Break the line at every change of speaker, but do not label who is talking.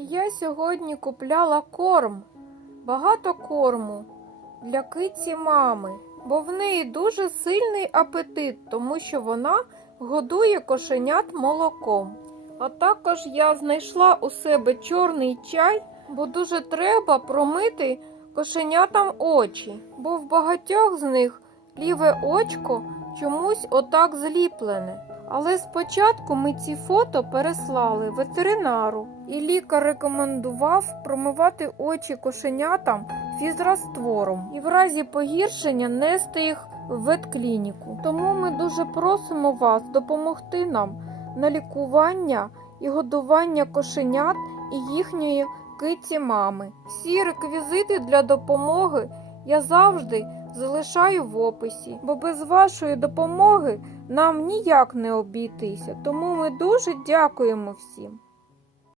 Я сьогодні купляла корм, багато корму для киці мами, бо в неї дуже сильний апетит, тому що вона годує кошенят молоком. А також я знайшла у себе чорний чай, бо дуже треба промити кошенятам очі, бо в багатьох з них ліве очко чомусь отак зліплене. Але спочатку ми ці фото переслали ветеринару, і лікар рекомендував промивати очі кошенятам фізраствором і в разі погіршення нести їх в ветклініку. Тому ми дуже просимо вас допомогти нам на лікування і годування кошенят і їхньої киці мами. Всі реквізити для допомоги я завжди залишаю в описі, бо без вашої допомоги нам ніяк не обійтися. Тому ми дуже дякуємо всім.